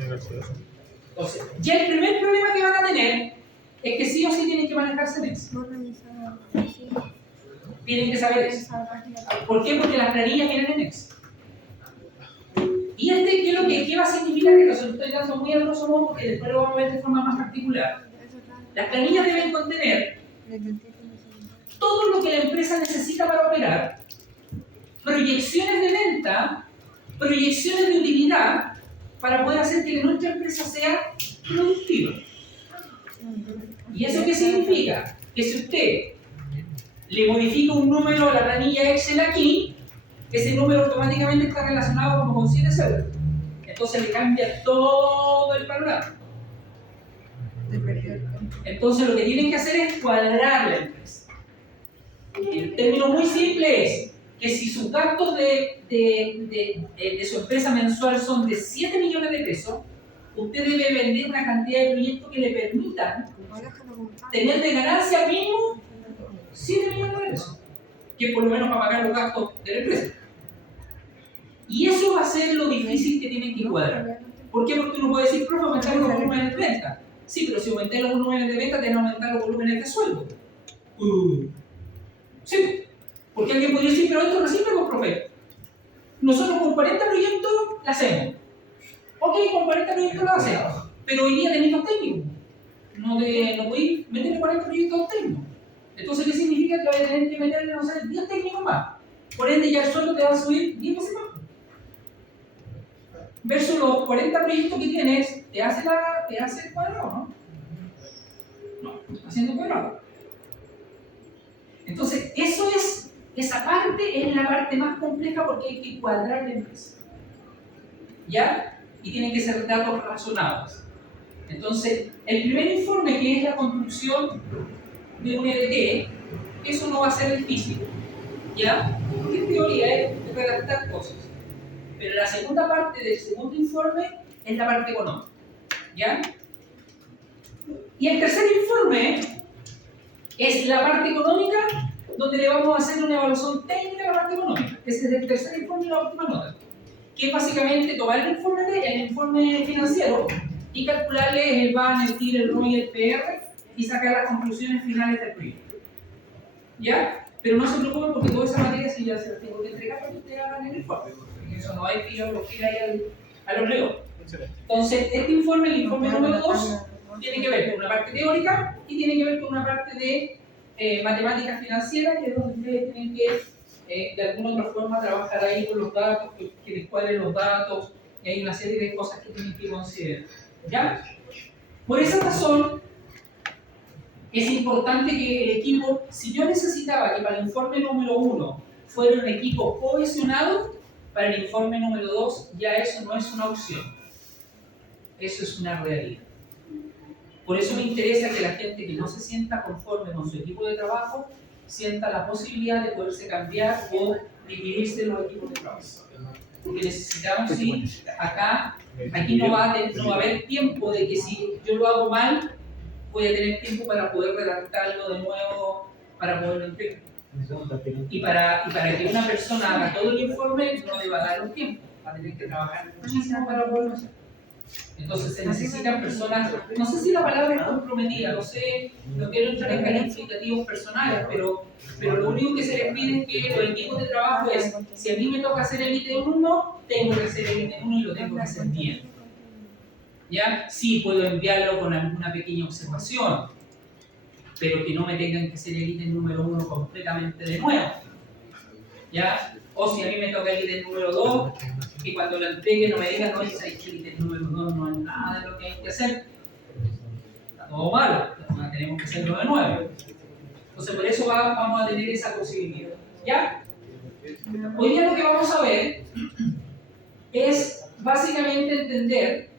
Entonces, ya el primer problema que van a tener es que sí o sí tienen que manejarse en eso. Tienen que saber eso. ¿Por qué? Porque las planillas vienen en Excel. ¿Y qué va a significar esto? Se lo estoy dando muy a grosso modo porque después lo vamos a ver de forma más particular. Las planillas deben contener todo lo que la empresa necesita para operar, proyecciones de venta, proyecciones de utilidad, para poder hacer que nuestra empresa sea productiva. ¿Y eso qué significa? Que si usted le modifica un número a la planilla Excel aquí, ese número automáticamente está relacionado como con 7 ceros. Entonces le cambia todo el panorama. Entonces lo que tienen que hacer es cuadrar la empresa. El término muy simple es que si sus gastos de su empresa mensual son de 7 millones de pesos, usted debe vender una cantidad de proyectos que le permitan tener de ganancia mínimo 7 millones de pesos, que por lo menos va a pagar los gastos de la empresa. Y eso va a ser lo difícil que tienen que cuadrar. ¿Por qué? Porque uno puede decir, profe, aumentar los volúmenes de venta. Sí, pero si aumenté los volúmenes de venta, tienen que aumentar los volúmenes de sueldo. Sí, porque alguien podría decir, pero esto no sirve, pues, profe. Nosotros con 40 proyectos lo hacemos. Ok, con 40 proyectos lo hacemos, pero hoy día tenéis 2 técnicos. No podéis meterle 40 proyectos a 2 técnicos. Entonces, ¿qué significa? Que vais a tener que meterle, no sé, 10 técnicos más. Por ende, ya el sueldo te va a subir 10 veces más. Versus los 40 proyectos que tienes, te hace el cuadrado, ¿no? No, haciendo cuadrado. Entonces, esa parte es la parte más compleja porque hay que cuadrar la empresa. ¿Ya? Y tienen que ser datos razonables. Entonces, el primer informe, que es la construcción de un EDT, eso no va a ser el físico. ¿Ya? Porque en teoría es redactar cosas. Pero la segunda parte del segundo informe es la parte económica. ¿Ya? Y el tercer informe es la parte económica, donde le vamos a hacer una evaluación técnica a la parte económica. Ese es el tercer informe y la última nota. Que es básicamente tomar el informe financiero y calcularle el BAN, el TIR, el ROI y el PR y sacar las conclusiones finales del proyecto. ¿Ya? Pero no se preocupen porque toda esa materia sí ya se las tengo que entregar para que ustedes hagan el informe. Eso no hay que yo lo quiera ahí a los leos. Entonces, este informe, el informe número 2, tiene que ver con una parte teórica y tiene que ver con una parte de matemáticas financieras, que es donde ustedes tienen que, de alguna u otra forma, trabajar ahí con los datos, que les cuadren los datos, y hay una serie de cosas que tienen que considerar. ¿Ya? Por esa razón, es importante que el equipo, si yo necesitaba que para el informe número 1 fuera un equipo cohesionado, para el informe número 2 ya eso no es una opción. Eso es una realidad. Por eso me interesa que la gente que no se sienta conforme con su equipo de trabajo sienta la posibilidad de poderse cambiar o dividirse los equipos de trabajo. Porque necesitamos, sí, aquí no va a haber tiempo de que si yo lo hago mal, voy a tener tiempo para poder redactarlo de nuevo, para poderlo entregar. Y para que una persona haga todo el informe, no le va a dar un tiempo, va a tener que trabajar muchísimo para poderlo hacer. Entonces se necesitan personas, no sé si la palabra es comprometida, no sé, no quiero entrar en calificativos personales, pero lo único que se les pide es que los equipos de trabajo es, si a mí me toca hacer el ítem 1, tengo que hacer el ítem 1 y lo tengo que hacer bien. ¿Ya? Sí, puedo enviarlo con alguna pequeña observación, pero que no me tengan que hacer el ítem número 1 completamente de nuevo. ¿Ya? O si a mí me toca el ítem número 2, y cuando lo entregue no me digan, no, el ítem número 2 no es nada de lo que hay que hacer. Está todo malo, tenemos que hacerlo de nuevo. Entonces por eso vamos a tener esa posibilidad. ¿Ya? Hoy día lo que vamos a ver es básicamente entender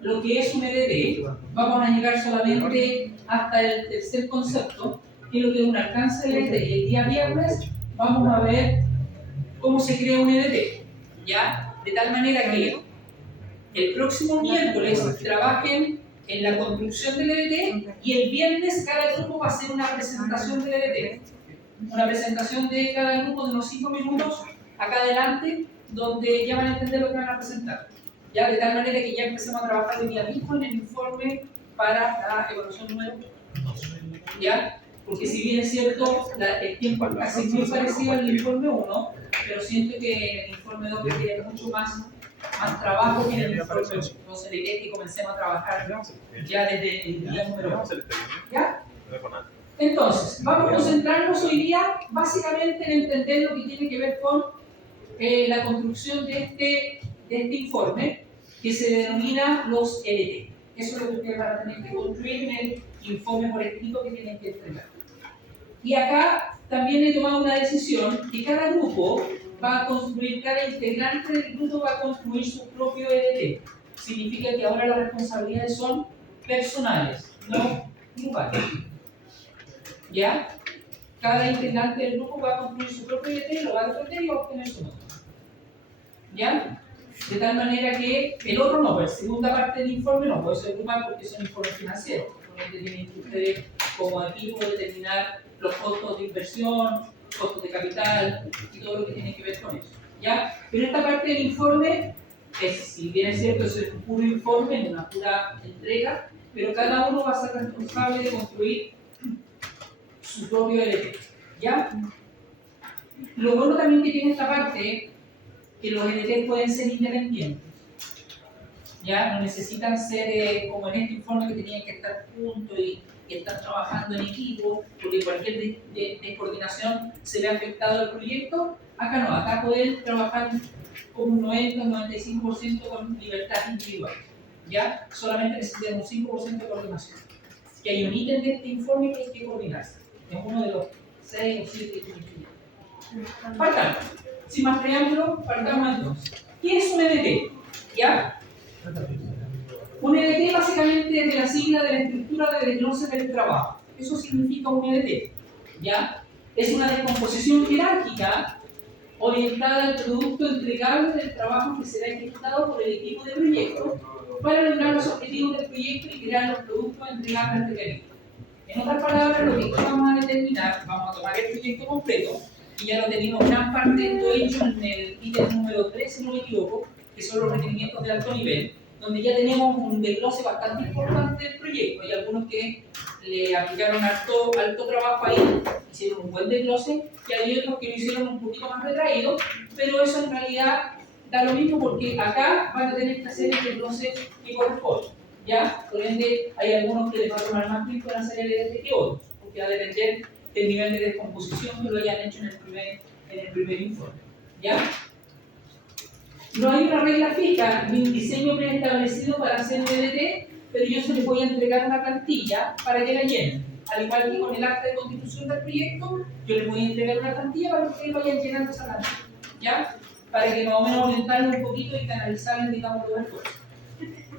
lo que es un EDT. Vamos a llegar solamente hasta el tercer concepto, que es lo que es un alcance del EDT. Y el día viernes vamos a ver cómo se crea un EDT. ¿Ya? De tal manera que el próximo miércoles trabajen en la construcción del EDT y el viernes cada grupo va a hacer una presentación del EDT. Una presentación de cada grupo de unos 5 minutos acá adelante, donde ya van a entender lo que van a presentar. ya de tal manera que ya empecemos a trabajar el día mismo en el informe para la evaluación número 2. ¿Ya? Porque si bien es cierto, el tiempo es casi muy parecido al informe 1, pero siento que el informe 2 requiere mucho más trabajo que en el informe 1. Entonces la idea es que comencemos a trabajar ya desde el día número 1. ¿Ya? Entonces, vamos a concentrarnos hoy día básicamente en entender lo que tiene que ver con la construcción de este informe, que se denomina los LT. Eso es lo que ustedes van a tener que construir en el informe por escrito que tienen que entregar. Y acá también he tomado una decisión que cada grupo va a construir, cada integrante del grupo va a construir su propio LT. Significa que ahora las responsabilidades son personales, no grupales. ¿Ya? Cada integrante del grupo va a construir su propio LT, lo va a defender y va a obtener su nota. ¿Ya? De tal manera que el otro no, pues la segunda parte del informe no puede ser grupal porque son informes financieros. Tienen que ustedes como equipo determinar los costos de inversión, costos de capital y todo lo que tiene que ver con eso. ¿Ya? Pero esta parte del informe es, si bien es cierto, es un puro informe, una pura entrega, pero cada uno va a ser responsable de construir su propio LT. ¿Ya? Lo bueno también que tiene esta parte que los LT pueden ser independientes. Ya no necesitan ser como en este informe que tenían que estar juntos y estar trabajando en equipo, porque cualquier descoordinación se ve afectado al proyecto. Acá no, acá pueden trabajar con un 90-95% con libertad individual. ¿Ya? Solamente necesitan un 5% de coordinación. Que hay un ítem de este informe que hay que coordinarse. Es uno de los 6 o 7 que tienen que ir. Partamos. Sin más preámbulo, partamos entonces. ¿Qué es un EDT? ¿Ya? Un EDT básicamente es de la sigla de la estructura de desglose del trabajo. Eso significa un EDT. ¿Ya? Es una descomposición jerárquica orientada al producto entregable del trabajo que será ejecutado por el equipo de proyecto para lograr los objetivos del proyecto y crear los productos entregables al requerimiento. En otras palabras, lo que vamos a determinar, vamos a tomar el proyecto completo, y ya lo tenemos gran parte de todo hecho en el ítem número 3, si no me equivoco, que son los requerimientos de alto nivel, donde ya tenemos un desglose bastante importante del proyecto. Hay algunos que le aplicaron alto trabajo ahí, hicieron un buen desglose, y hay otros que lo hicieron un poquito más retraído, pero eso en realidad da lo mismo porque acá van a tener que hacer el desglose que corresponde. ¿Ya? Por ende, hay algunos que les va a tomar más tiempo en hacer el EDT que otros, porque va a depender del nivel de descomposición que lo hayan hecho en el primer informe. ¿Ya? No hay una regla fija ni un diseño preestablecido para hacer el EDT, pero yo se les voy a entregar una plantilla para que la llenen. Al igual que con el acta de constitución del proyecto, yo les voy a entregar una plantilla para que ustedes vayan llenando esa plantilla. ¿Ya? Para que más o menos orientarlo un poquito y canalizarlo, digamos, todo el esfuerzo.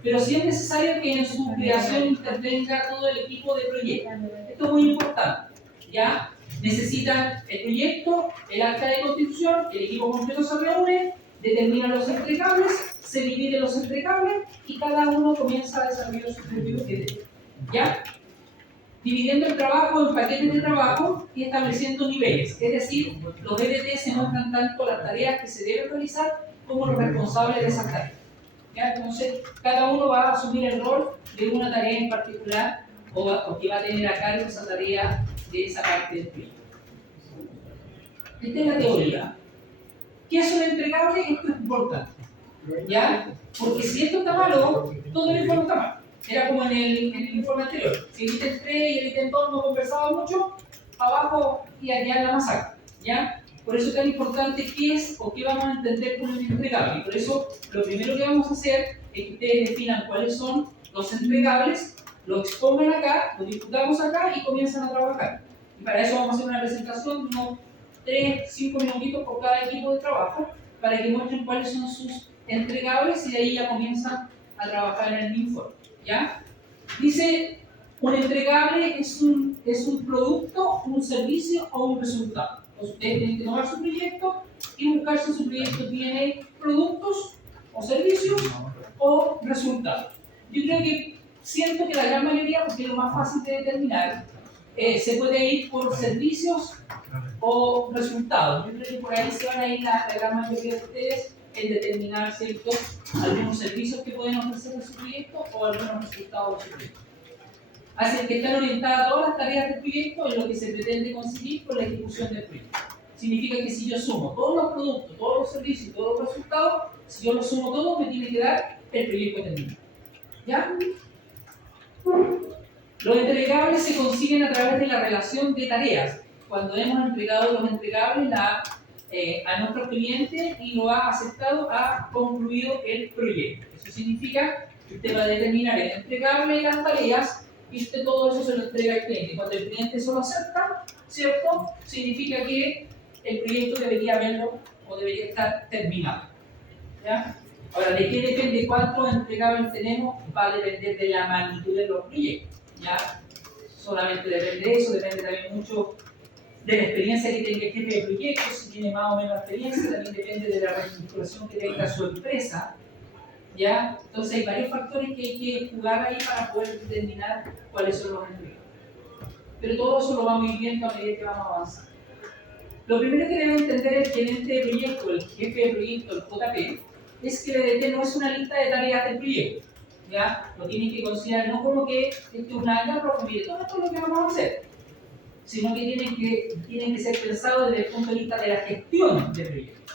Pero sí es necesario que en su creación intervenga todo el equipo de proyecto. Esto es muy importante. ¿Ya? Necesitan el proyecto, el acta de constitución, el equipo completo se reúne, determina los entregables, se divide los entregables y cada uno comienza a desarrollar su propio EDT. ¿Ya? Dividiendo el trabajo en paquetes de trabajo y estableciendo niveles. Es decir, los EDT se muestran tanto las tareas que se deben realizar como los responsables de esas tareas. ¿Ya? Entonces, cada uno va a asumir el rol de una tarea en particular o que va a tener a cargo esa tarea de esa parte del proyecto. Esta es la teoría. ¿Qué es un entregable? Esto es importante. ¿Ya? Porque si esto está malo, todo el informe está malo. Era como en el informe anterior. Si el ítem 3 y el ítem 2 no conversaban mucho, abajo iba a quedar la masacre. ¿Ya? Por eso es tan importante qué es o qué vamos a entender como un entregable. Y por eso lo primero que vamos a hacer es que ustedes definan cuáles son los entregables, lo expongan acá, lo discutamos acá y comienzan a trabajar. Y para eso vamos a hacer una presentación de unos 3-5 minutitos por cada equipo de trabajo para que muestren cuáles son sus entregables y de ahí ya comienzan a trabajar en el informe. ¿Ya? Dice, un entregable es un producto, un servicio o un resultado. Entonces, ustedes tienen que tomar su proyecto y buscar si su proyecto tiene productos o servicios o resultados. Yo creo que siento que la gran mayoría, porque es lo más fácil de determinar, se puede ir por servicios o resultados. Yo creo que por ahí se van a ir la gran mayoría de ustedes en determinar, ¿cierto?, algunos servicios que pueden ofrecer a su proyecto o algunos resultados de su proyecto. Así que están orientadas todas las tareas del proyecto en lo que se pretende conseguir con la ejecución del proyecto. Significa que si yo sumo todos los productos, todos los servicios, todos los resultados, si yo los sumo todos, me tiene que dar el proyecto terminado. ¿Ya? Los entregables se consiguen a través de la relación de tareas. Cuando hemos entregado los entregables a nuestro cliente y lo ha aceptado, ha concluido el proyecto. Eso significa que usted va a determinar el entregable y las tareas y usted todo eso se lo entrega al cliente. Cuando el cliente eso lo acepta, ¿cierto?, significa que el proyecto debería haberlo o debería estar terminado. ¿Ya? Ahora, ¿de qué depende cuántos entregables tenemos? Va a depender de la magnitud de los proyectos. ¿Ya? Solamente depende de eso, depende también mucho de la experiencia que tenga el jefe de proyecto, si tiene más o menos experiencia, también depende de la reestructuración que tenga su empresa. ¿Ya? Entonces hay varios factores que hay que jugar ahí para poder determinar cuáles son los entregables. Pero todo eso lo vamos a ir viendo a medida que vamos avanzando. Lo primero que debe entender el gerente de proyecto, el jefe de proyecto, el JP, es que el EDT no es una lista de tareas del proyecto. ¿Ya? Lo tienen que considerar no como que esto es una área, pero mire, todo esto es lo que vamos a hacer, sino que tienen que ser pensados desde el punto de vista de la gestión del proyecto.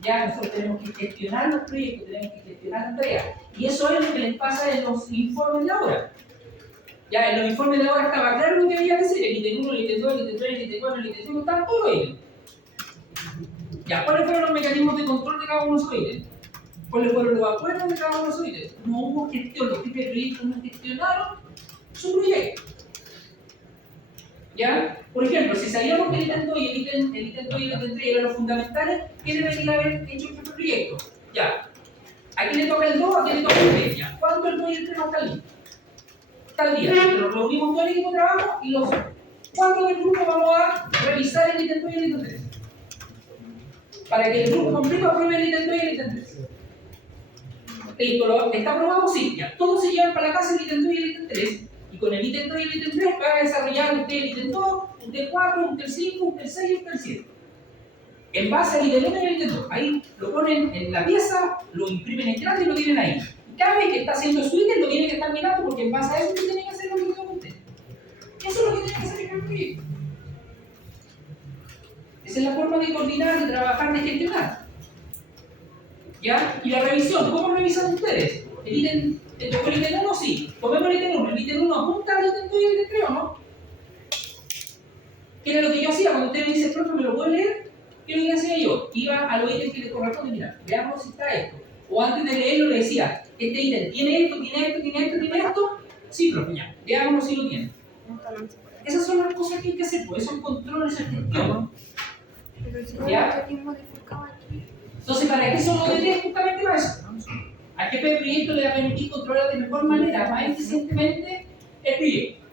Ya nosotros tenemos que gestionar los proyectos, tenemos que gestionar las tareas. Y eso es lo que les pasa en los informes de obra. Ya en los informes de obra estaba claro lo que había que hacer: el ítem 1, el ítem 2, el ítem 3, el ítem 4, el ítem 5, estaban todos los ítems. Ya, ¿cuáles fueron los mecanismos de control de cada uno de esos ítems? ¿Cuáles fueron los acuerdos de cada uno de esos ítems? No hubo gestión, los jefes de proyecto no gestionaron su proyecto. ¿Ya? Por ejemplo, si sabíamos que el ítem 2 y el ítem 2 y el ítem 3 eran los fundamentales, ¿qué debería haber hecho el jefe de proyecto? Ya. ¿A quién le toca el 2? ¿A quién le toca el 3? Ya. ¿Cuándo el 2 y el 3 no están listos? Tal día. Nos reunimos todo el equipo de trabajo y los 4 del grupo vamos a revisar el ítem 2 y el ítem 3. Para que el grupo completo apruebe el ítem 2 y el ítem 3. Listo, ¿está aprobado? Sí. Ya. Todos se llevan para la casa el ítem 2 y el ítem 3. Y con el ítem 2 y el ítem 3 va a desarrollar usted el ítem 2, usted el 4, usted el 5, usted el 6 y usted el 7. En base al ítem 1 y al ítem 2. Ahí lo ponen en la pieza, lo imprimen en grande y lo tienen ahí. Y cada vez que está haciendo su ítem lo tiene que estar mirando, porque en base a eso tiene que hacer lo que dijo usted. Eso es lo que tiene que hacer el proyecto. Esa es la forma de coordinar, de trabajar, de gestionar. ¿Ya? Y la revisión, ¿cómo revisan ustedes? El ítem, ¿tocó el ítem 1? Sí. Tomemos el ítem 1. El ítem 1 apunta al ítem 2 y al ítem 3, ¿o no? ¿Qué era lo que yo hacía? Cuando usted me dice, profe, ¿me lo puede leer? ¿Qué es lo que hacía yo? Iba a los ítems que le corresponden, mira, veamos si está esto. O antes de leerlo le decía, este ítem tiene esto, tiene esto, tiene esto, tiene esto. Sí, profe, ya, veámoslo si lo tiene. Esas son las cosas que hay que hacer, pues esos controles, esa gestión. ¿Ya? Entonces, ¿para qué son los DT? Justamente para eso. Al jefe de proyecto le va a permitir controlar de mejor manera, más eficientemente, el proyecto.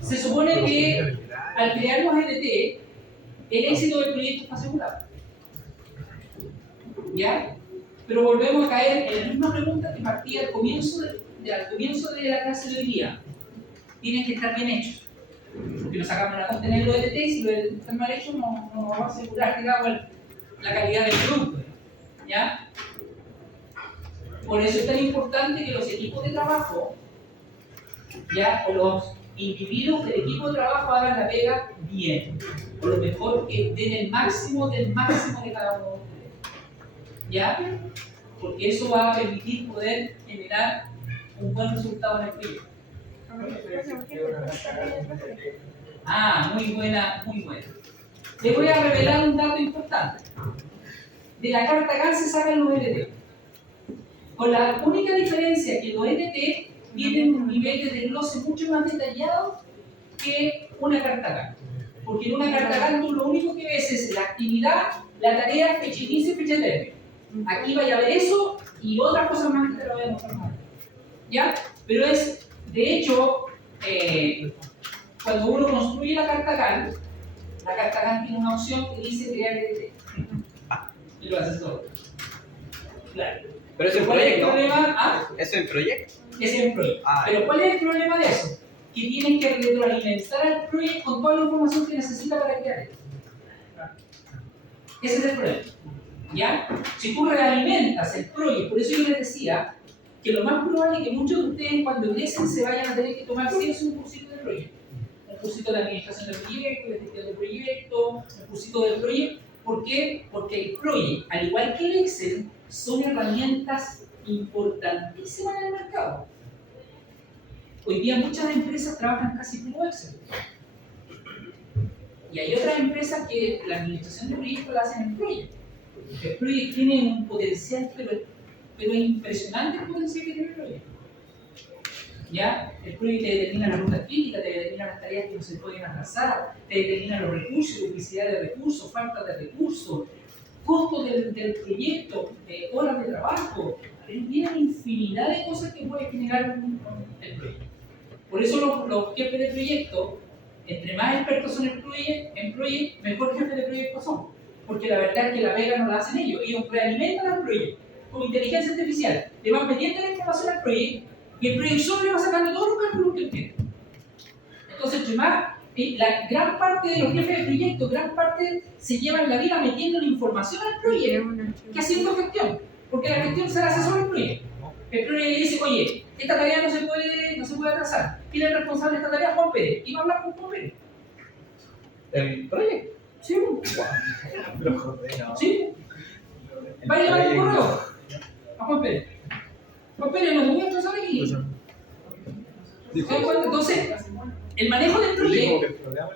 Se supone que al crear los EDT, el éxito del proyecto está asegurado. ¿Ya? Pero volvemos a caer en la misma pregunta que partía al comienzo de la clase de hoy día. Tienen que estar bien hechos. Porque nos sacamos la cuenta en los EDT y si los EDT están mal hechos, no nos va a asegurar, digamos, la calidad del producto. ¿Ya? Por eso es tan importante que los equipos de trabajo, ¿ya?, o los individuos del equipo de trabajo hagan la pega bien, o lo mejor que den el máximo de cada uno de ustedes. ¿Ya? Porque eso va a permitir poder generar un buen resultado en el proyecto. Ah, muy buena, muy buena. Les voy a revelar un dato importante. De la carta GAN se sacan los EDT. Con la única diferencia que los EDT tienen un nivel de desglose mucho más detallado que una carta GAN. Porque en una carta GAN tú lo único que ves es la actividad, la tarea, fecha inicio y fecha de término. Aquí vaya a ver eso y otras cosas más que te lo voy a mostrar más. ¿Ya? Pero es, de hecho, cuando uno construye la carta GAN tiene una opción que dice crear EDT. Y lo haces todo. Claro. Pero es el ¿Cuál es el proyecto. problema? ¿Ah? ¿Es el proyecto? Es el proyecto. Pero ¿cuál es el problema de eso? Que tienen que retroalimentar al proyecto con toda la información que necesita para crear esto. Ese es el problema. ¿Ya? Si tú realimentas el proyecto, por eso yo les decía que lo más probable es que muchos de ustedes cuando ingresen se vayan a tener que tomar siempre un cursito de proyecto. Un cursito de administración del proyecto, de gestión del proyecto, un cursito del proyecto. ¿Por qué? Porque el proyecto, al igual que el Excel, son herramientas importantísimas en el mercado. Hoy día muchas empresas trabajan casi puro Excel. Y hay otras empresas que la administración de proyectos la hacen en proyecto. El proyecto tiene un potencial, pero es impresionante el potencial que tiene el proyecto. ¿Ya? El proyecto te determina la ruta crítica, te determina las tareas que no se pueden atrasar, te determina los recursos, duplicidad de recursos, falta de recursos, costos del proyecto, horas de trabajo. Tiene infinidad de cosas que puede generar el proyecto. Por eso los jefes de proyecto, entre más expertos son en proyecto, mejor jefes de proyecto son. Porque la verdad es que la pega no la hacen ellos. Ellos realimentan al proyecto con inteligencia artificial. Le van metiendo la información al proyecto y el proyecto solo le va sacando todos los cálculos que él tiene. Entonces, la gran parte de los jefes de proyecto, gran parte se llevan la vida metiendo la información al proyecto que haciendo gestión. Porque la gestión se la hace sobre el proyecto. El proyecto le dice, oye, esta tarea no se puede atrasar. ¿Quién es el responsable de esta tarea? Juan Pérez. Y va a hablar con Juan Pérez. ¿El proyecto? Sí. Sí. Va a llevar el correo a Juan Pérez. Juan Pérez, no te voy a atrasar aquí. Entonces, el manejo del proyecto,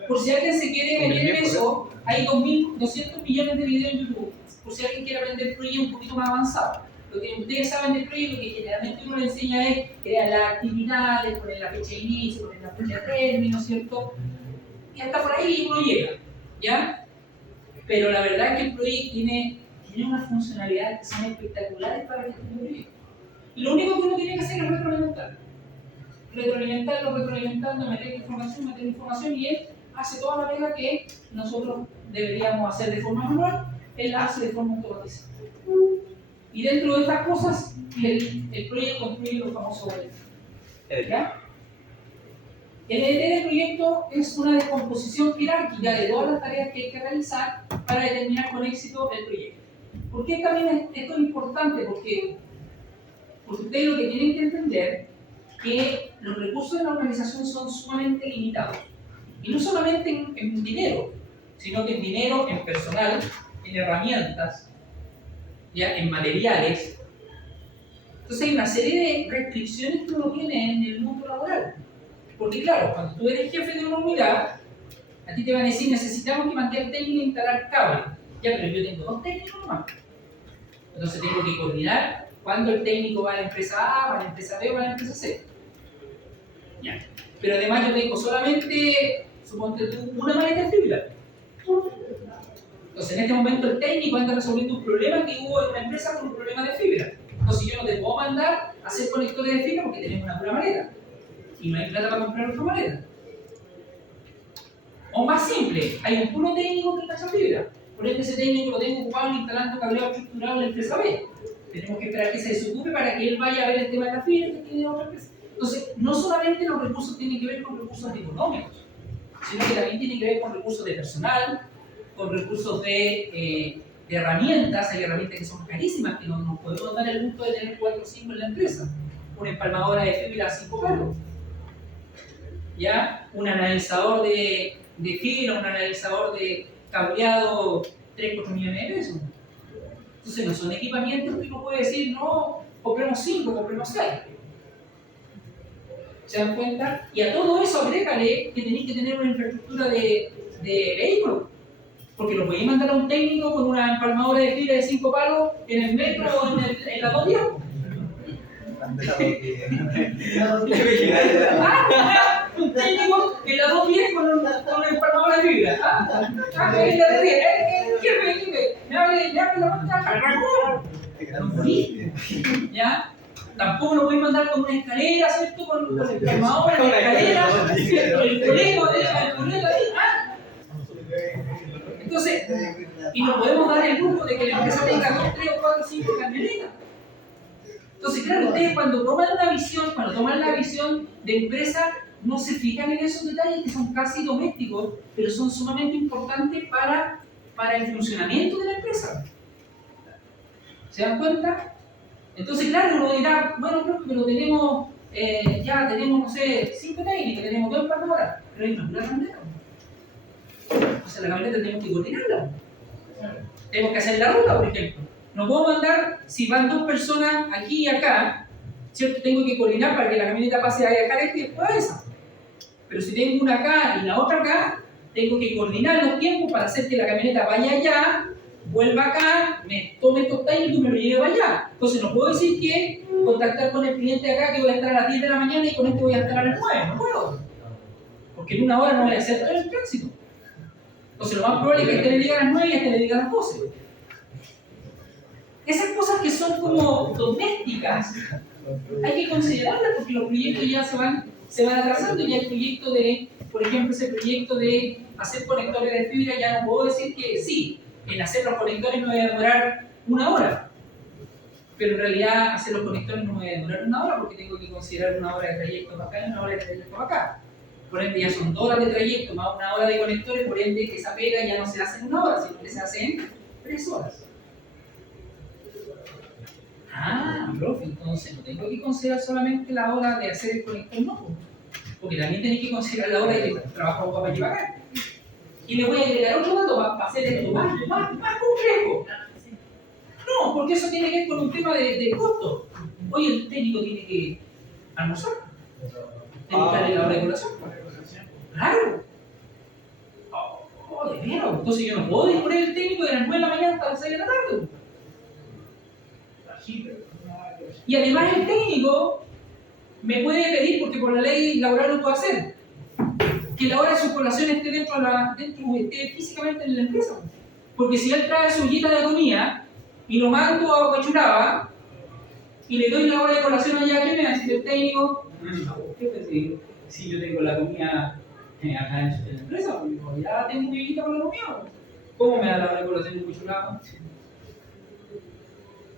por si alguien se quiere meter en eso, hay 2.200 millones de videos en YouTube. Por si alguien quiere aprender el proyecto un poquito más avanzado. Lo que ustedes saben del proyecto, que generalmente uno le enseña es crear las actividades, poner la fecha de inicio, poner la fecha de término, ¿cierto? Y hasta por ahí uno llega, ¿ya? Pero la verdad es que el proyecto tiene unas funcionalidades que son espectaculares para el proyecto. Y lo único que uno tiene que hacer es retroalimentarlo. Retroalimentando, meter información y él hace toda la pega que nosotros deberíamos hacer de forma manual, él la hace de forma automatizada. Y dentro de estas cosas, el proyecto construye los famosos EDT. ¿Ya? El EDT del proyecto es una descomposición jerárquica de todas las tareas que hay que realizar para determinar con éxito el proyecto. ¿Por qué también esto es importante? Porque ustedes lo que tienen que entender que los recursos de la organización son sumamente limitados. Y no solamente en dinero, sino que en dinero, en personal, en herramientas, ya en materiales. Entonces hay una serie de restricciones que uno tiene en el mundo laboral. Porque claro, cuando tú eres jefe de una unidad, a ti te van a decir, necesitamos que mande el técnico a instalar cable. Ya, pero yo tengo 2 técnicos nomás. Entonces tengo que coordinar cuando el técnico va a la empresa A, va a la empresa B o va a la empresa C. Ya. Pero además yo tengo solamente, suponte tú, una maleta de fibra. Entonces en este momento el técnico anda resolviendo un problema que hubo en una empresa con un problema de fibra. Entonces yo no te puedo mandar a hacer conectores de fibra porque tenemos una pura maleta. Y no hay plata para comprar otra maleta. O más simple, hay un puro técnico que cacha fibra. Por ende ese técnico lo tengo ocupado instalando cableado estructurado en la empresa B. Tenemos que esperar que se desocupe para que él vaya a ver el tema de la fibra que tiene otra empresa. Entonces, no solamente los recursos tienen que ver con recursos económicos, sino que también tienen que ver con recursos de personal, con recursos de herramientas. Hay herramientas que son carísimas, que no podemos dar el gusto de tener 4 o 5 en la empresa. Una empalmadora de fibra a 5 palos. ¿Ya? Un analizador de fibra, un analizador de cableado, 3-4 millones de pesos. Entonces, no son equipamientos que uno puede decir, no, compremos 5, compremos 6. ¿Se dan cuenta? Y a todo eso agrégale que tenéis que tener una infraestructura de vehículos. Porque lo podéis mandar a un técnico con una empalmadora de fibra de 5 palos en el metro o en la 2 días. Un técnico en la 210 con una empalmadora de fibra. Me abre la pantalla. ¿Ya? Tampoco lo podéis mandar con una escalera, ¿cierto? Con el empalmadora, la escalera, ¿cierto? El colega ahí. Entonces, y no podemos dar el lujo de que la empresa tenga 2, 3 o 4 o 5 camionetas. Entonces, claro, ustedes cuando toman la visión de empresa, no se fijan en esos detalles que son casi domésticos, pero son sumamente importantes para el funcionamiento de la empresa. ¿Se dan cuenta? Entonces, claro, uno dirá, bueno, profe, pero tenemos, ya tenemos, no sé, 5 técnicos, tenemos 2 empatadoras, pero hay una camioneta. O sea, la camioneta tenemos que coordinarla. Tenemos que hacer la ruta, por ejemplo. No puedo mandar, si van 2 personas aquí y acá, ¿cierto? Tengo que coordinar para que la camioneta pase a acá y después a esa. Pero si tengo una acá y la otra acá, tengo que coordinar los tiempos para hacer que la camioneta vaya allá, vuelva acá, me tome estos técnicos y me lo lleve para allá. Entonces no puedo decir que contactar con el cliente de acá que voy a estar a las 10 de la mañana y con este voy a estar a las 9. No puedo. Porque en una hora no voy a hacer todo el tránsito. Entonces lo más probable es que este le diga a las 9 y este le diga a las 12. Esas cosas que son como domésticas, hay que considerarlas porque los proyectos ya se van atrasando. Ya el proyecto de, por ejemplo, ese proyecto de hacer conectores de fibra, ya no puedo decir que sí, en hacer los conectores me voy a demorar 1 hora. Pero en realidad hacer los conectores no me va a demorar 1 hora porque tengo que considerar 1 hora de trayecto para acá y 1 hora de trayecto para acá. Por ende ya son 2 horas de trayecto más 1 hora de conectores, por ende que esa pega ya no se hace en 1 hora, sino que se hace en 3 horas. Ah, profe, entonces no tengo que considerar solamente la hora de hacer el conector, no, porque también tenéis que considerar la hora de que el trabajo va para llevar acá. Y le voy a agregar otro dato para hacer esto más complejo. No, porque eso tiene que ver con un tema de costo. Hoy el técnico tiene que almorzar, tiene que darle la hora de colación. Claro. Oh, de veras. Entonces yo no puedo disponer el técnico de las 9 de la mañana hasta las 6 de la tarde. Y además el técnico me puede pedir, porque por la ley laboral lo puedo hacer, que la hora de su colación esté esté físicamente en la empresa. Porque si él trae su ollita de comida y lo mando a Huachuraba y le doy la hora de colación allá, ¿qué me va a decir el técnico? ¿Qué te digo? Si yo tengo la comida acá en la empresa, porque ya tengo mi ollita con la comida, ¿cómo me da la hora de colación en Huachuraba?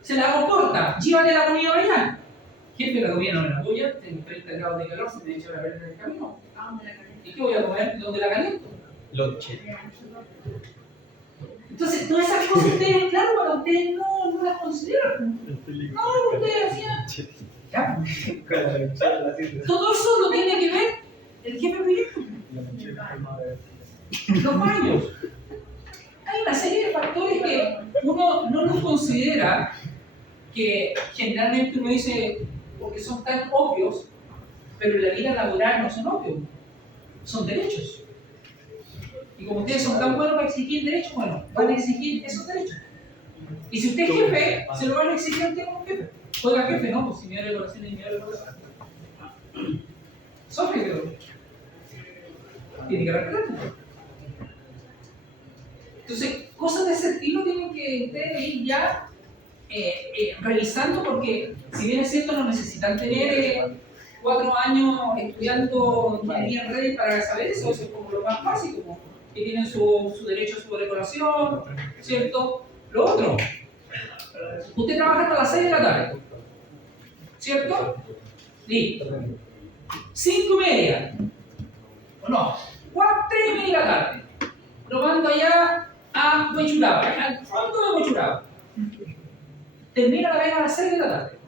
Se la hago corta, llévate la comida para allá. Jefe, la comida no me la tuya, tengo 30 grados de calor, se me echa la perder en el camino. ¿Y qué voy a comer? ¿Dónde la caliento? Lonche. Entonces, todas esas cosas ustedes, claro, para ustedes no las consideran. No, ustedes hacían. Ya. Todo eso lo tiene que ver el jefe de proyecto. Los baños. Hay una serie de factores que uno no los considera, que generalmente uno dice porque son tan obvios, pero en la vida laboral no son obvios, son derechos. Y como ustedes son tan buenos para exigir derechos, bueno, van a exigir esos derechos. Y si usted es jefe, se lo van a exigir a usted como jefe. Oiga, jefe, no, pues si me da regulación y me da regulación. Sorry, pero tiene que respetarlo. Entonces, cosas de ese estilo tienen que ustedes ir ya revisando, porque si bien es cierto, no necesitan tener 4 años estudiando ingeniería en redes para saber eso, eso es como lo más básico, que tienen su derecho a su decoración, ¿cierto? Lo otro, usted trabaja hasta las 6 de la tarde, ¿cierto? Listo. 5:30, o no, 4:30 de la tarde, lo mando allá a Huachuraba, al fondo de Huachuraba. Termina la pega a las 6 de la tarde.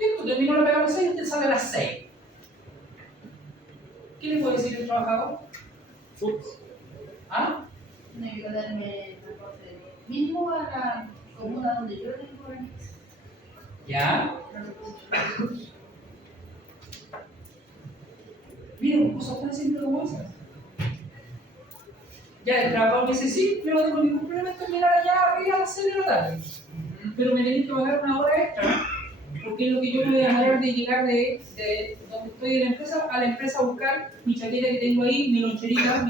Listo, termina la pega a las 6 y usted sale a las 6. ¿Qué le puede decir el trabajador? ¿Ah? Tiene que darme transporte mínimo a la comuna donde yo tengo la casa. ¿Ya? Miren, cosas tan simples como esas. Ya el trabajador dice, sí, yo no tengo ningún problema en terminar allá arriba a las 6 de la tarde. Pero me tenéis que pagar 1 hora extra, porque es lo que yo me voy a dejar de llegar de donde estoy de la empresa a la empresa a buscar mi chaqueta que tengo ahí, mi loncherita,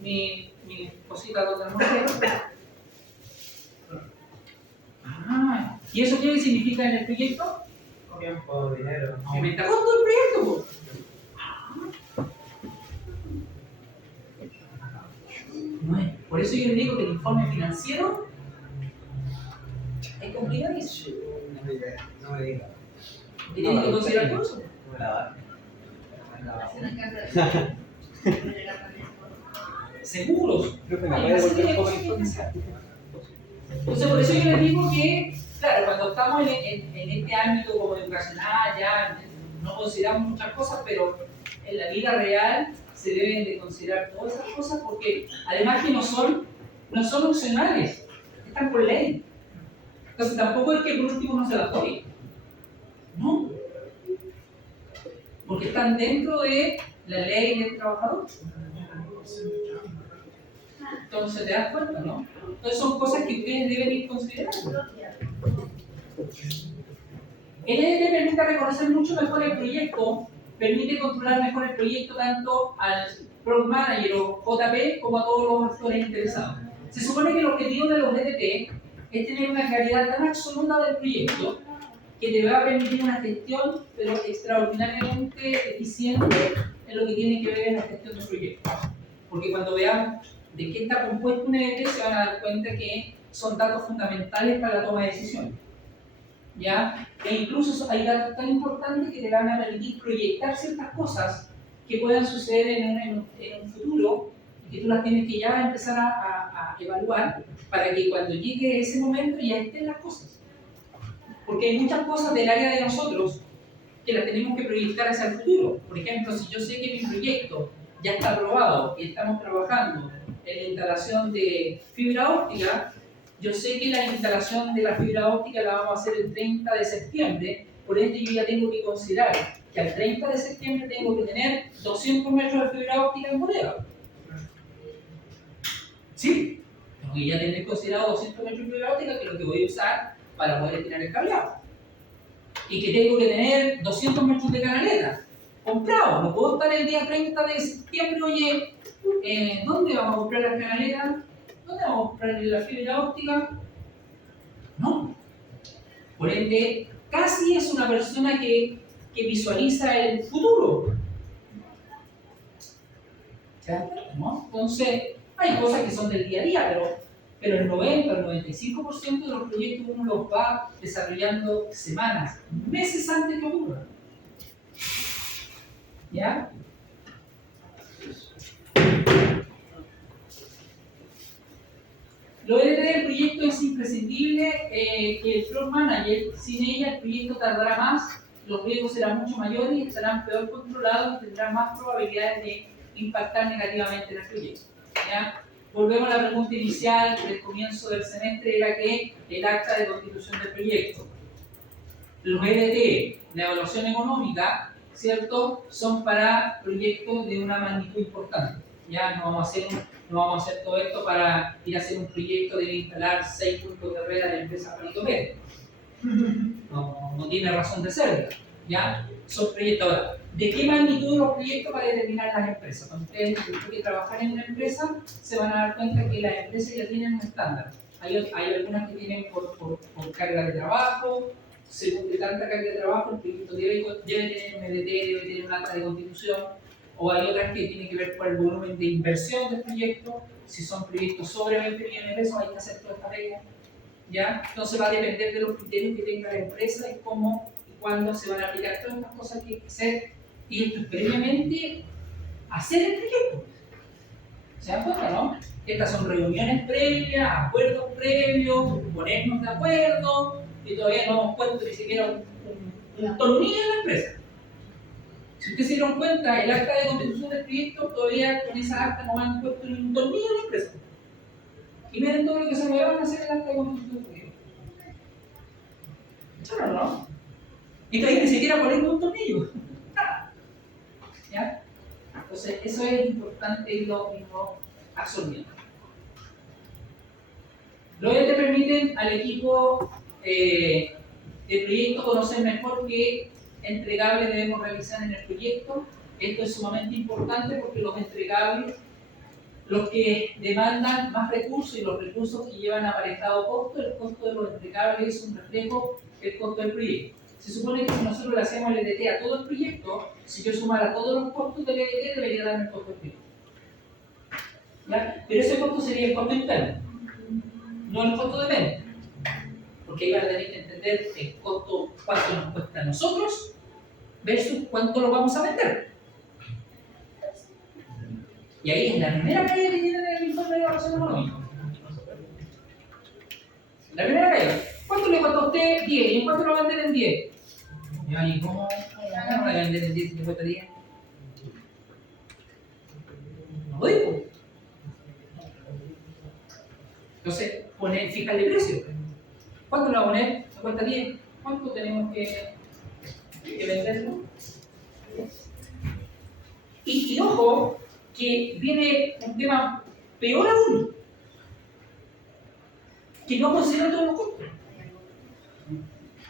mi cosita donde almorcé. Ah, ¿y eso qué significa en el proyecto? Tiempo, dinero. Aumenta costo el proyecto. Bueno, por eso yo les digo que el informe financiero es complicadísimo. No me digas. ¿Y tienes que considerar todo eso? No me la va. Hacer una casa de Seguros. Creo que me Hay puede una serie devolver de un poco cosas el que hay que informe. hacer. Entonces, por eso yo les digo que, claro, cuando estamos en este ámbito como educacional, ya no consideramos muchas cosas, pero en la vida real se deben de considerar todas esas cosas porque además que no son opcionales, están por ley. Entonces tampoco es que por último no se las doy, no, porque están dentro de la ley del trabajador. Entonces te das cuenta, ¿no? Entonces son cosas que ustedes deben ir considerando. El EDT permite reconocer mucho mejor el proyecto, permite controlar mejor el proyecto tanto al Product Manager o JP como a todos los actores interesados. Se supone que el objetivo de los EDT es tener una claridad tan absoluta del proyecto que te va a permitir una gestión, pero extraordinariamente eficiente en lo que tiene que ver en la gestión del proyecto. Porque cuando veamos de qué está compuesto un EDT se van a dar cuenta que son datos fundamentales para la toma de decisiones. ¿Ya? E incluso hay datos tan importantes que te van a permitir proyectar ciertas cosas que puedan suceder en un futuro y que tú las tienes que ya empezar a evaluar para que cuando llegue ese momento ya estén las cosas. Porque hay muchas cosas del área de nosotros que las tenemos que proyectar hacia el futuro. Por ejemplo, si yo sé que mi proyecto ya está aprobado y estamos trabajando en la instalación de fibra óptica, yo sé que la instalación de la fibra óptica la vamos a hacer el 30 de septiembre, por ende yo ya tengo que considerar que al 30 de septiembre tengo que tener 200 metros de fibra óptica en bodega. ¿Sí? Tengo que ya tener considerado 200 metros de fibra óptica, que es lo que voy a usar para poder tirar el cableado. Y que tengo que tener 200 metros de canaleta comprado. No puedo estar el día 30 de septiembre, oye, ¿dónde vamos a comprar las canaletas? ¿Dónde vamos a comprar la fibra óptica? No. Por ende, casi es una persona que visualiza el futuro. ¿No? Entonces, hay cosas que son del día a día, pero el 90, el 95% de los proyectos uno los va desarrollando semanas, meses antes que ocurra. ¿Ya? Lo del proyecto es imprescindible que el Product Manager, sin ella el proyecto tardará más, los riesgos serán mucho mayores y estarán peor controlados y tendrán más probabilidades de impactar negativamente en el proyecto. ¿Ya? Volvemos a la pregunta inicial del comienzo del semestre, era que el acta de constitución del proyecto. Los EDT, la evaluación económica, ¿cierto?, son para proyectos de una magnitud importante. Ya no vamos a hacer todo esto para ir a hacer un proyecto de instalar 6 puntos de red a la empresa Palito Pérez. No tiene razón de ser. ¿Ya? Son proyectos. Ahora, ¿de qué magnitud los proyectos para determinar las empresas? Cuando ustedes tienen que trabajar en una empresa, se van a dar cuenta que las empresas ya tienen un estándar. Hay algunas que tienen por carga de trabajo. Según de tanta carga de trabajo, el proyecto debe tener un EDT, debe tener un acta de constitución. O hay otras que tienen que ver por el volumen de inversión del proyecto. Si son proyectos sobre 20 millones de pesos, hay que hacer toda esta regla. ¿Ya? Entonces va a depender de los criterios que tenga la empresa y cómo y cuándo se van a aplicar todas estas cosas que hay que hacer. Y esto es previamente hacer el proyecto. ¿Se dan cuenta, no? Estas son reuniones previas, acuerdos previos, ponernos de acuerdo, y todavía no hemos puesto ni siquiera un tornillo en la empresa. Si ustedes se dieron cuenta, el acta de constitución del proyecto, todavía con esa acta no han puesto ni un tornillo en la empresa. Y miren todo lo que se me van a hacer el acta de constitución del proyecto. ¿Echaron, no? Y todavía ni siquiera ponen un tornillo. Nada. ¿Ya? Entonces, eso es importante irlo absorbiendo. Luego te permiten al equipo de proyecto conocer mejor qué entregables debemos realizar en el proyecto. Esto es sumamente importante porque los entregables, los que demandan más recursos y los recursos que llevan aparejado costo, el costo de los entregables es un reflejo del costo del proyecto. Se supone que si nosotros le hacemos el EDT a todo el proyecto, si yo sumara todos los costos del EDT, debería darme el costo del proyecto. ¿Ya? Pero ese costo sería el costo interno, no el costo de venta. Porque ahí van a tener que entender el costo, cuánto nos cuesta a nosotros versus cuánto lo vamos a vender. Y ahí es la primera medida que tienen en el informe de evaluación económica. La primera caída. ¿Cuánto le cuesta a usted? 10. ¿Y en cuánto lo va a vender en 10? ¿Y cómo lo va a vender en 10 si le cuesta 10? No lo digo. Entonces, fijarle precio. ¿Cuánto le va a poner? ¿Me cuesta 10? ¿Cuánto tenemos que venderlo? Y ojo, que viene un tema peor aún, que no consideran todos los costos.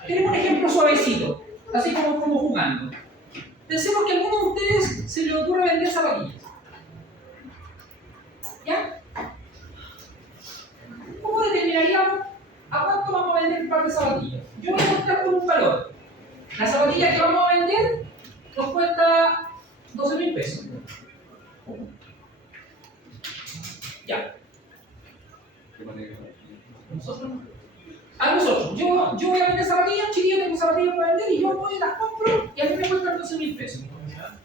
Tenemos un ejemplo suavecito, así como jugando. Pensemos que a alguno de ustedes se le ocurre vender zapatillas. ¿Ya? ¿Cómo determinaríamos a cuánto vamos a vender un par de zapatillas? Yo voy a buscar por un valor. La zapatilla que vamos a vender nos cuesta 12.000 pesos. Ya. Nosotros no. A nosotros. Yo voy a vender zapatillas, chiquillos, tengo zapatillas para vender y yo voy y las compro y a mí me cuestan 12.000 pesos.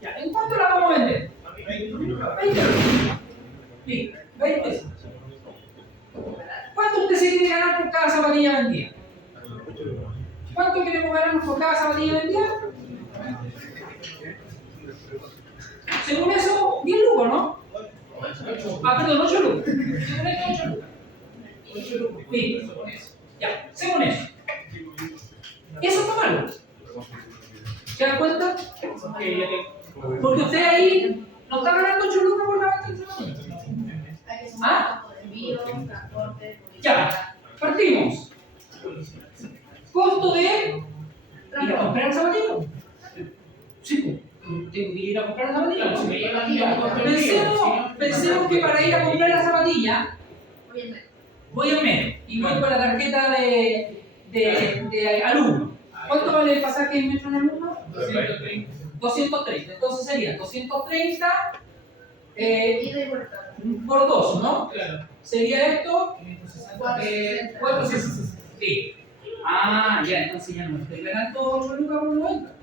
Ya. ¿En cuánto las vamos a vender? 20 pesos. Sí, 20 pesos. ¿Cuánto usted se quiere ganar por cada zapatilla vendida? ¿Cuánto queremos ganar por cada zapatilla vendida? Según eso, 10 lucas, ¿no? Perdón, 8 lucas. Según esto, 8 lucas. Sí, ya, según eso. Eso está malo. ¿Se dan cuenta? Porque usted ahí no está ganando 8 lucas por la venta de zapatillas. ¿Ah? Ya, partimos. Costo de ir a comprar zapatillas. Sí, tengo que ir a comprar zapatillas. Pensemos que para ir a comprar la zapatilla voy al metro y voy con la tarjeta de alumno. ¿Cuánto vale el pasaje en metro de alumno? 230. Entonces sería 230 por 2, ¿no? Claro. Sería esto 460. Sí. Ah, ya, entonces ya no me estoy ganando 8 lucas por 90.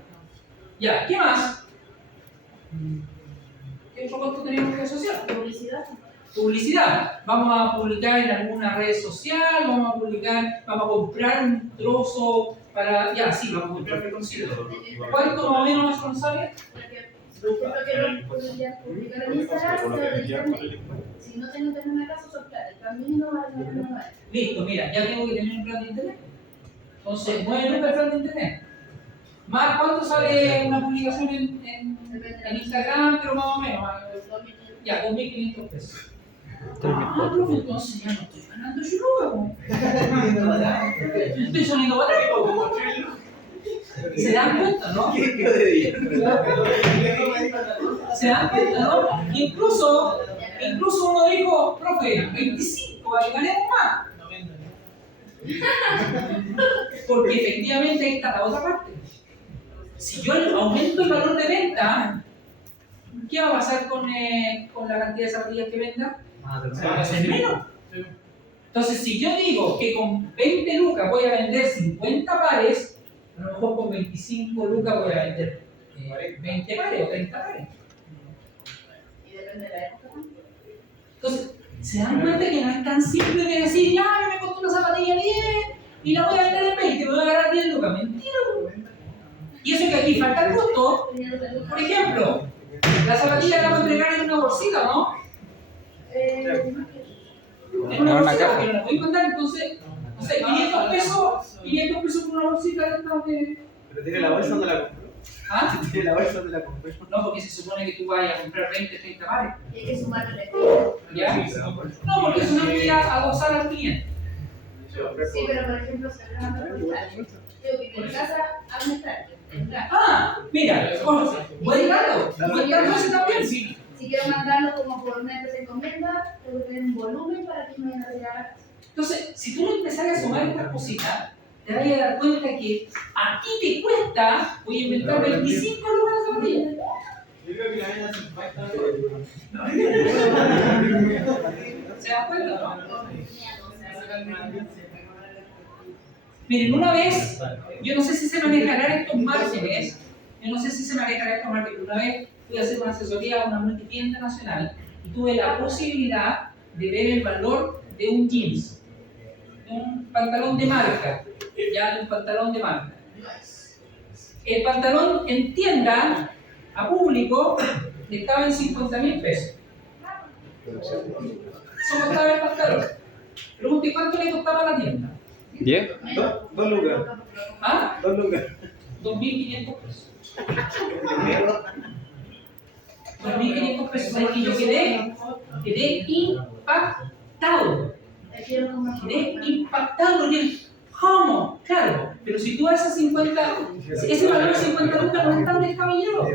Ya, ¿qué más? ¿Qué otro costo tenemos que asociar? Publicidad. Vamos a publicar en alguna red social, vamos a comprar un trozo para. Ya, sí, vamos a comprar reconocido. ¿Cuánto más o menos eso nos sale? Publicar en Instagram, si no tengo que tener una casa, son plata. También no va a tener una. Listo, mira, ya tengo que tener un plan de internet. Entonces, 9 lucas el plan de internet. Más, ¿cuánto sale una publicación en Instagram? Pero más o menos. Ya, 2.500 pesos. Profe, entonces ya no estoy ganando yo lucas. Estoy saliendo barato. ¿Se dan cuenta, no? ¿Se dan cuenta, no? Incluso uno dijo, profe, 25, para que ganemos más. Porque efectivamente ahí está la otra parte. Si yo aumento el valor de venta, ¿qué va a pasar con la cantidad de zapatillas que venda? Va a ser menos. Entonces, si yo digo que con 20 lucas voy a vender 50 pares, a lo mejor con 25 lucas voy a vender 20 pares o 30 pares. Y depende de la época. Entonces, ¿se dan cuenta que no es tan simple de decir, ya, me costó una zapatilla 10 y la voy a vender en 20, me voy a ganar 10 lucas? Mentira. Y eso que aquí falta el costo. Por ejemplo, la zapatilla la vamos a entregar en una bolsita, ¿no? En una bolsita, porque no la voy a mandar, entonces, no sé, 500 pesos por una bolsita de estas de. ¿Pero tiene la bolsa donde la compró? ¿Ah? ¿Tiene la bolsa donde la compró? No, porque se supone que tú vayas a comprar 20, 30 pares. Y hay que sumarle. ¿Ya? No, porque eso no quería adosar al cliente. Sí, pero por ejemplo, se le van a preguntar. Tengo que ir a casa a mezclar. Ah, mira, buen dato ese también. Si quiero mandarlo como por una empresa de encomienda, tengo que tener un volumen para que me vayan a retirar a la casa. Entonces, si tú no empezás a sumar estas cositas, te vas a dar cuenta que a ti te cuesta, voy a inventar 25 lucas de zapatilla. Yo creo que la ven a 50. ¿Se dan cuenta, no? Miren, una vez, yo no sé si se manejarán estos márgenes, una vez fui a hacer una asesoría a una multitienda nacional y tuve la posibilidad de ver el valor de un jeans. un pantalón de marca, ya de un pantalón de marca. El pantalón en tienda, a público, estaba en 50.000 pesos. Eso costaba el pantalón. Pregunte, ¿cuánto le costaba a la tienda? 10. Dos lucas. ¿Ah? 2 lucas. 2.500 pesos. 2.500 pesos. ¿Sabes que yo quedé impactado? Quedé impactado porque, ¿cómo? Claro, pero si tú haces 50, ese valor de 50 lucas no es tan descabellado,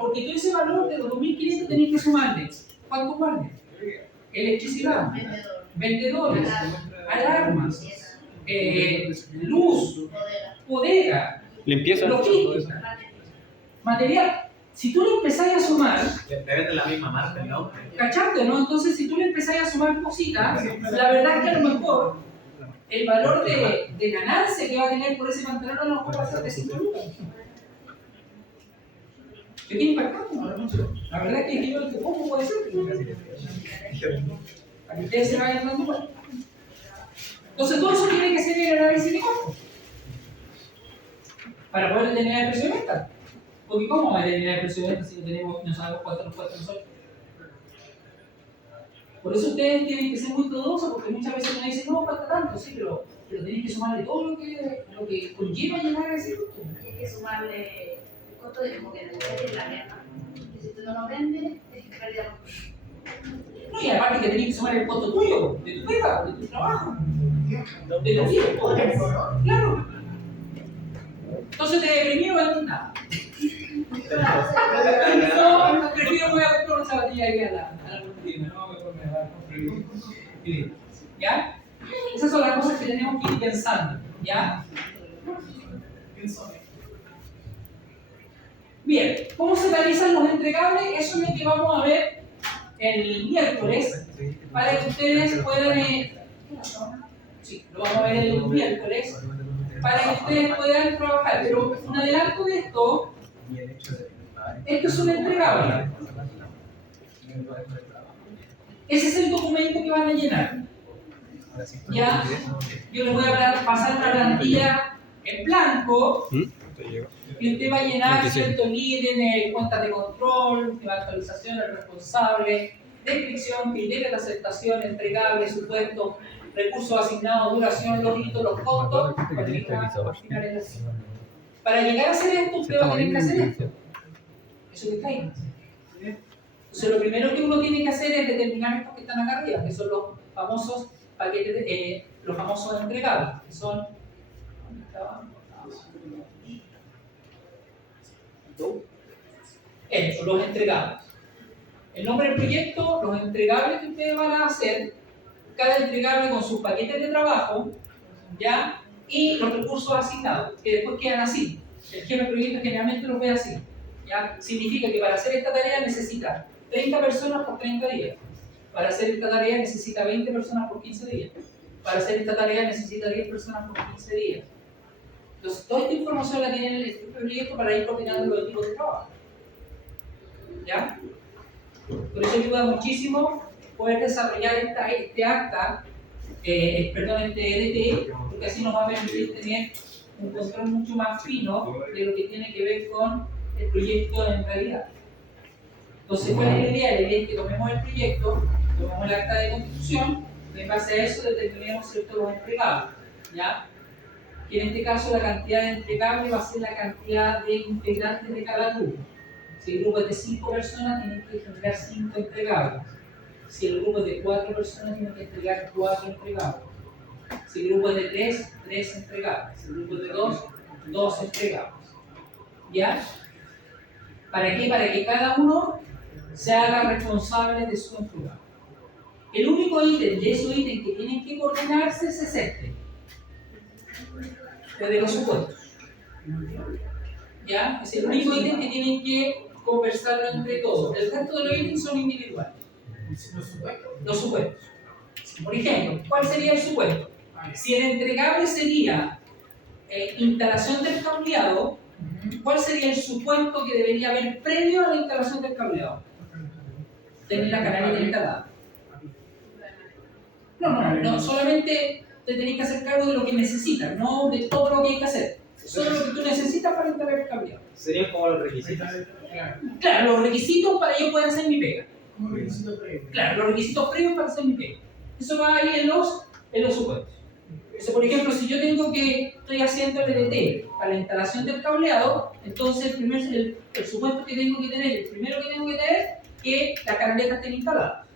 porque tú ese valor de los 2.500 tenés que sumarle. ¿Cuánto vale? Electricidad, vendedores, alarmas, luz, bodega, Limpieza. logística, material. Si tú le empezás a sumar, Le venden la misma marca, ¿no? ¿cachate, no? Entonces, si tú le empezás a sumar cositas, la verdad es que a lo mejor el valor de ganancia que va a tener por ese pantalón a lo mejor va a ser de 5 lucas. ¿Qué tiene impactante? La verdad es que digo que poco puede ser. Para que ustedes se vayan dando cuenta. Entonces, todo eso tiene que ser el análisis de costo para poder determinar el precio de venta. Porque ¿cómo va a determinar el precio de venta si no sabemos cuánto nos cuesta nosotros? Por eso ustedes tienen que ser muy cuidadosos, porque muchas veces me dicen, no, falta tanto, sí, pero tienen que sumarle todo lo que conlleva llegar a ese costo. Hay que sumarle el costo de como que es la merma. Que si tú no lo vendes, es pérdida. No, y aparte que tenés que sumar el costo tuyo, de tu pega, de tu trabajo, de tu tiempo. Claro. Entonces te deprimí no vendes nada. No, prefiero voy a comprar una zapatilla aquí a la tienda, no, mejor me va a comprar. ¿Ya? Esas son las cosas que tenemos que ir pensando, ¿ya? Bien, ¿cómo se realizan los entregables? Eso es lo que vamos a ver el miércoles, para que ustedes puedan... sí, lo vamos a ver el miércoles, para que ustedes puedan trabajar. Pero un adelanto de esto es un entregable. Ese es el documento que van a llenar. Ya, yo les voy a pasar una plantilla en blanco y usted va a llenar cierto líder, cuentas de control, actualización del responsable, descripción, criterio de aceptación, entregable, supuesto, recursos asignados, duración, los hitos, los costos. Para llegar a hacer esto, usted va a tener que hacer esto. Eso que está ahí. Entonces, lo primero que uno tiene que hacer es determinar estos que están acá arriba, que son los famosos paquetes, los famosos entregables, que son. ¿Dónde estaban? Estos, los entregables. El nombre del proyecto, los entregables que ustedes van a hacer, cada entregable con sus paquetes de trabajo, ¿ya? Y los recursos asignados, que después quedan así. El jefe de proyecto generalmente los ve así. ¿Ya? Significa que para hacer esta tarea necesita 30 personas por 30 días. Para hacer esta tarea necesita 20 personas por 15 días. Para hacer esta tarea necesita 10 personas por 15 días. Entonces, toda esta información la tiene el jefe de proyecto para ir coordinando los equipos de trabajo. ¿Ya? Por eso ayuda muchísimo poder desarrollar este acta, este EDT, porque así nos va a permitir tener un control mucho más fino de lo que tiene que ver con el proyecto en realidad. Entonces, ¿cuál es la idea? La idea es que tomemos el proyecto, tomemos el acta de construcción, y en base a eso determinemos ciertos los entregables, ¿ya? Que en este caso la cantidad de entregables va a ser la cantidad de integrantes de cada grupo. Si el grupo es de 5 personas, tienen que entregar 5 entregables. Si el grupo es de 4 personas, tienen que entregar 4 entregables. Si el grupo es de 3, 3 entregables. Si el grupo es de 2, 2 entregables. ¿Ya? ¿Para qué? Para que cada uno se haga responsable de su entregable. El único ítem de esos ítems que tienen que coordinarse es este. El de los supuestos. ¿Ya? Es el único ítem que tienen que conversarlo entre todos. El resto de los ítems son individuales. Los supuestos. Por ejemplo, ¿cuál sería el supuesto? Si el entregable sería instalación del cableado, ¿cuál sería el supuesto que debería haber previo a la instalación del cableado? Tener la canaleta instalada. No, solamente te tenés que hacer cargo de lo que necesitas, no de todo lo que hay que hacer. Solo lo que tú necesitas para instalar el cableado. Serían como los requisitos. Claro, los requisitos para yo poder hacer mi pega. Como requisito previo. Claro, los requisitos previos para hacer mi pega. Eso va ahí en los supuestos. Entonces, por ejemplo, si yo estoy haciendo el EDT para la instalación del cableado, entonces el supuesto que tengo que tener, el primero que tengo que tener, que las canaletas estén instaladas.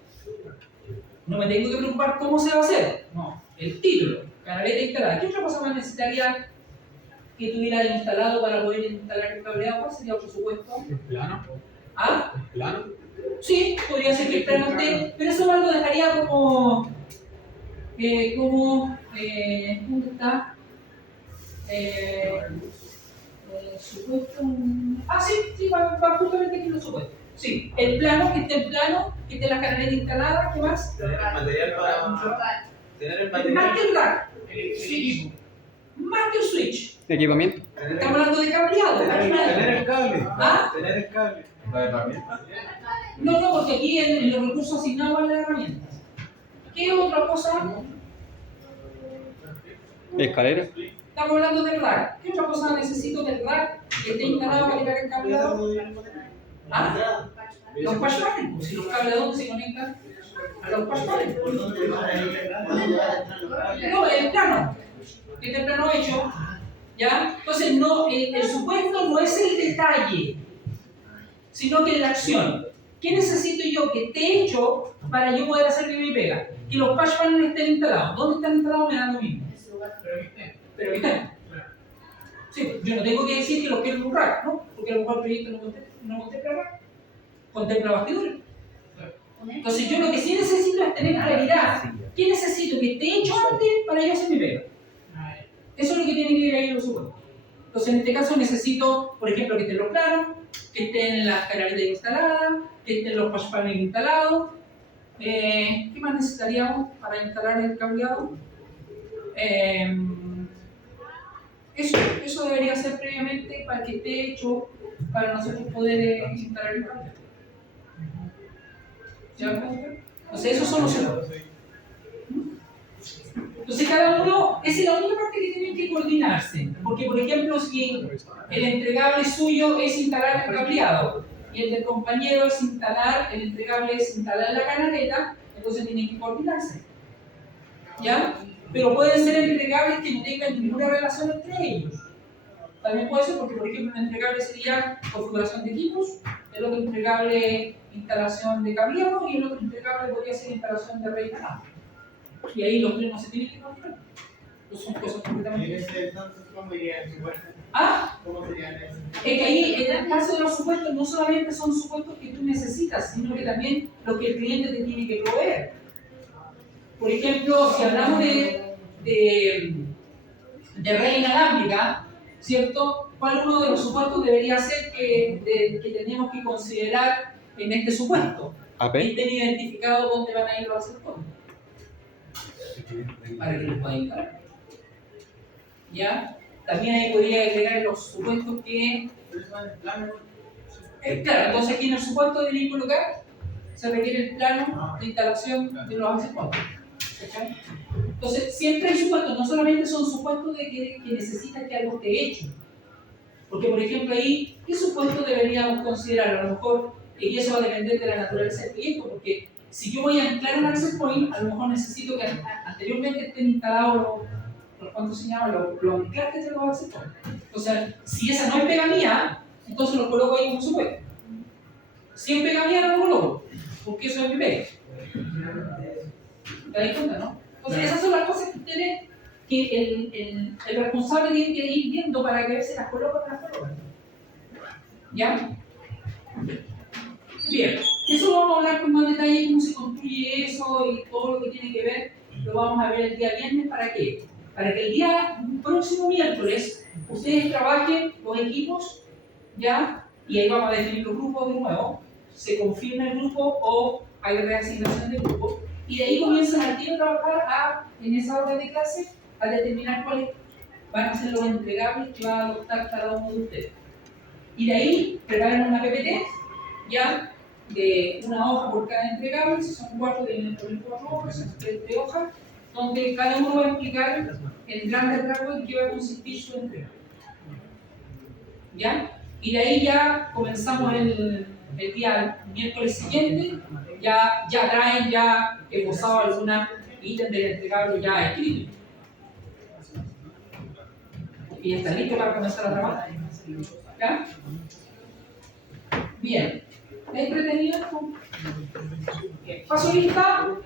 No me tengo que preocupar cómo se va a hacer. No, el título, canaleta instalada. ¿Qué otra cosa más necesitaría que tuviera instalado para poder instalar el cableado? ¿Cuál sería otro supuesto? ¿El plano? ¿Ah? ¿El plano? Sí, podría ser que el plano esté, pero eso más lo dejaría como. ¿Dónde está? El supuesto. Ah, sí, va justamente aquí en los supuestos. Sí, el plano, que esté el plano, que esté la canaleta instalada, ¿qué más? Tener el material para. Tener el material. Más que el rack, El equipo. más que el switch. Equipamiento. Estamos hablando de cableado, Tener el cable. ¿Ah? Tener el cable. ¿La herramienta? No, porque aquí en los recursos asignados a las herramientas. ¿Qué otra cosa? Escalera. Estamos hablando del rack. ¿Qué otra cosa necesito del rack que esté instalado para cargar el cableado? ¿Ah? Los patch panels. Pues si los cables, ¿a dónde se conectan? A los patch panels. No, el plano. Que esté el plano hecho. ¿Ya? Entonces, no, el supuesto no es el detalle, sino que es la acción. ¿Qué necesito yo que esté hecho para yo poder hacer mi pega? Que los patch panels estén instalados. ¿Dónde están instalados? Me da lo mismo. Pero que estén. Sí, yo no tengo que decir que los quiero en un rack, ¿no? Porque a lo mejor el proyecto no contempla rack, contempla bastidores. Entonces yo lo que sí necesito es tener claridad. ¿Qué necesito que esté hecho antes para yo hacer mi pega? Eso es lo que tiene que ir ahí en los supuestos. Entonces en este caso necesito, por ejemplo, que estén los planos, que estén las canaletas instaladas, que estén los patch panels instalados. ¿Qué más necesitaríamos para instalar el cableado? Eso debería ser previamente para que esté hecho para nosotros poder instalar el cableado. ¿Ya? Entonces esos son los supuestos. Entonces cada uno, esa es la única parte que tienen que coordinarse. Porque por ejemplo, si el entregable suyo es instalar el cableado y el del compañero es el entregable es instalar la canaleta, entonces tienen que coordinarse. ¿Ya? Pero pueden ser entregables que no tengan ninguna relación entre ellos. También puede ser porque, por ejemplo, un entregable sería configuración de equipos, el otro entregable instalación de cableado y el otro entregable podría ser instalación de red y canal. Y ahí los tres no se tienen que coordinar. Entonces son cosas completamente diferentes. Entonces, ¿cómo iría el supuesto? ¿Ah? ¿Cómo sería eso? Es que ahí, en el caso de los supuestos, no solamente son supuestos que tú necesitas, sino que también lo que el cliente te tiene que proveer. Por ejemplo, si hablamos de red inalámbrica, ¿cierto? ¿Cuál uno de los supuestos debería ser que tenemos que considerar en este supuesto? AP. Que estén identificados dónde van a ir los receptores para que los puedan instalar. ¿Ya? También ahí podría agregar los supuestos que. Claro, entonces aquí en el supuesto de colocar se requiere el plano de instalación de los accesorios. ¿Okay? Entonces, siempre hay supuestos, no solamente son supuestos de que necesitas que algo esté hecho. Porque, por ejemplo, ahí, ¿qué supuesto deberíamos considerar? A lo mejor, y eso va a depender de la naturaleza del proyecto, porque si yo voy a anclar un access point, a lo mejor necesito que anteriormente estén instalados ¿cuánto se llama? Los anclajes de los access points. O sea, si esa no es pega mía, entonces lo coloco ahí como supuesto. Si es pega mía, no lo coloco, porque eso es mi pega. ¿Te das cuenta, no? Entonces, esas son las cosas que ustedes, que el responsable tiene que ir viendo para que se las coloca o no las coloca. ¿Ya? Bien, eso lo vamos a hablar con más detalle, cómo se construye eso y todo lo que tiene que ver, lo vamos a ver el día viernes. ¿Para qué? Para que el día próximo miércoles ustedes trabajen los equipos, ¿ya? Y ahí vamos a definir los grupos de nuevo, se confirma el grupo o hay reasignación de grupo, y de ahí comienzan al tiro a trabajar en esa hora de clase a determinar cuáles van a ser los entregables que va a adoptar cada uno de ustedes. Y de ahí preparan una PPT, ya, de una hoja por cada entregable, si son 4 de 4 hojas, son 3 hojas, donde cada uno va a explicar en grandes rasgos en qué va a consistir su entrega. ¿Ya? Y de ahí ya comenzamos el día miércoles siguiente, ya traen ya esbozado alguna ítem del entregable ya escrito. Y ya está listo para comenzar a trabajar. ¿Ya? Bien. ¿Está entretenido? Bien. Paso lista.